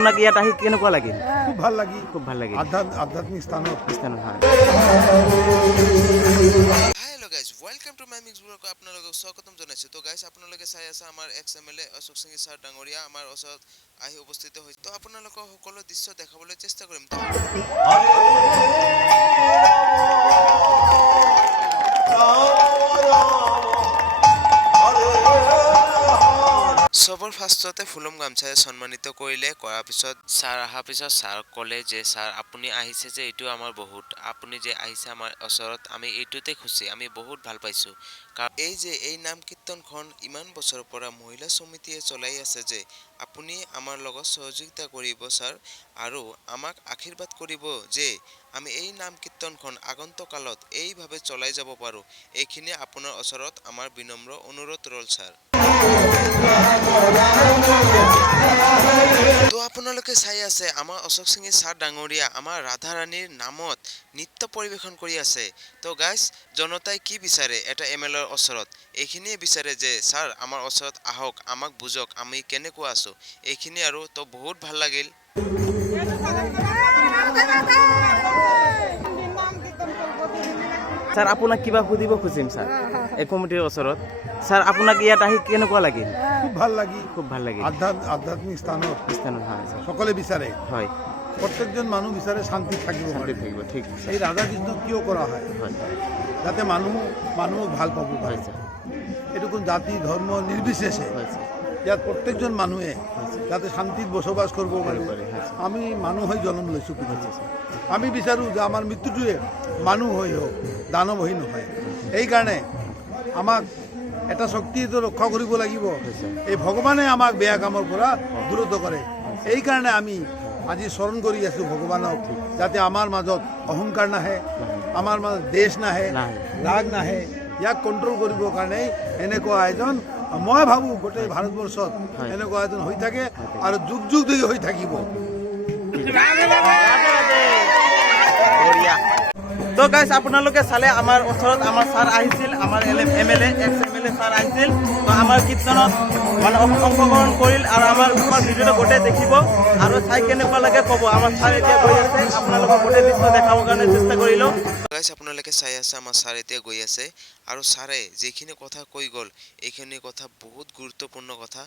আপোনাক ইয়াত আহি কেনেকুৱা লাগিল? খুব ভাল লাগিল, খুব ভাল লাগিল। আধ্যাত্মিক স্থানত হয়। Hello' guys, welcome to my mix blog. আপোনালোকক স্বাগতম জনাইছোঁ। তো গাইজ, আপোনালোকে চাই আছে আমাৰ এক্স এম এল এ অশোক সিং ছাৰ ডাঙৰীয়া আমাৰ ওচৰত আহি উপস্থিত হৈছে। তো আপোনালোকক সকলো দৃশ্য দেখাবলৈ চেষ্টা কৰিম। চবৰ ফাৰ্ষ্টতে ফুলম গামছাৰে সন্মানিত কৰিলে। কৰাৰ পিছত ছাৰ অহাৰ পিছত ছাৰ ক'লে যে ছাৰ আপুনি আহিছে যে এইটো আমাৰ বহুত, আপুনি যে আহিছে আমাৰ ওচৰত আমি এইটোতে খুচি, আমি বহুত ভাল পাইছোঁ। কাৰণ এই নাম কীৰ্তনখন ইমান বছৰৰ পৰা মহিলা সমিতিয়ে চলাই আছে যে আপুনি আমাৰ লগত সহযোগিতা কৰিব ছাৰ, আৰু আমাক আশীৰ্বাদ কৰিব যে আমি এই নাম কীৰ্তনখন আগন্তুক কালত এইভাৱে চলাই যাব পাৰোঁ। এইখিনি আপোনাৰ ওচৰত আমাৰ বিনম্ৰ অনুৰোধ ৰ'ল ছাৰ। তো আপোনালোকে চাই আছে আমাৰ অশোক সিং ছাৰ ডাঙৰীয়া আমাৰ ৰাধা ৰাণীৰ নামত নৃত্য পৰিৱেশন কৰি আছে। তো গাইজ, জনতাই কি বিচাৰে এটা এম এল এৰ ওচৰত? এইখিনিয়ে বিচাৰে যে ছাৰ আমাৰ ওচৰত আহক, আমাক বুজক আমি কেনেকুৱা আছোঁ, এইখিনি। আৰু তো বহুত ভাল লাগিল। ছাৰ আপোনাক কিবা সুধিব খুজিম ছাৰ এই কমিটিৰ ওচৰত। ছাৰ আপোনাক ইয়াত আহি কেনেকুৱা লাগিল? খুব ভাল লাগিল, খুব ভাল লাগিল। আধ্যাত্মিক স্থানত হয় ছাৰ। সকলে বিচাৰে, হয়, প্ৰত্যেকজন মানুহ বিচাৰে শান্তিত থাকিব শান্তি পাৰে। থাকিব। ঠিক এই ৰাধা কৃষ্ণক কিয় কৰা হয়? হয় যাতে মানুহক ভাল পাব হয় পাৰে। ছাৰ। এইটো কোনো জাতি ধৰ্ম নিৰ্বিশেষে হয় ছাৰ। ইয়াত প্ৰত্যেকজন মানুহে যাতে শান্তিত বসবাস কৰিব পাৰে। হয় ছাৰ। আমি মানুহ হৈ জন্ম লৈছোঁ হয় পৃথিৱীত। ছাৰ। আমি বিচাৰোঁ যে আমাৰ মৃত্যুটোৱে মানুহ হৈ হওক, দানৱ হৈ নহয়। এইকাৰণে আমাক এটা শক্তিটো ৰক্ষা কৰিব লাগিব। এই ভগৱানে আমাক বেয়া কামৰ পৰা দূৰত কৰে। এইকাৰণে আমি আজি স্মৰণ কৰি আছোঁ ভগৱানক, যাতে আমাৰ মাজত অহংকাৰ নাহে, আমাৰ মাজত দেশ নাহে, ৰাগ নাহে। ইয়াক কণ্ট্ৰল কৰিবৰ কাৰণে এনেকুৱা আয়োজন মই ভাবোঁ গোটেই ভাৰতবৰ্ষত এনেকুৱা আয়োজন হৈ থাকে আৰু যুগ যুগ ধৰি হৈ থাকিব। তো গাইজ, আপোনালোকে চালে আমাৰ ওচৰত আমাৰ ছাৰ আহিছিল, আমাৰ এম এল এ এক্স এম এল এ ছাৰ আহিছিল। তো আমাৰ কীৰ্তনত মানে অংশগ্ৰহণ কৰিল আৰু আমাৰ ভিডিঅ'টো গোটেই দেখিব আৰু চাই কেনেকুৱা লাগে ক'ব। আমাৰ ছাৰ এতিয়া গৈ আছে, আপোনালোকক গোটেই দৃশ্য দেখাবৰ কাৰণে চেষ্টা কৰিলোঁ। গাইজ, আপোনালোকে চাই আছে আমাৰ ছাৰ এতিয়া গৈ আছে, আৰু ছাৰে যিখিনি কথা কৈ গ'ল এইখিনি কথা বহুত গুৰুত্বপূৰ্ণ কথা।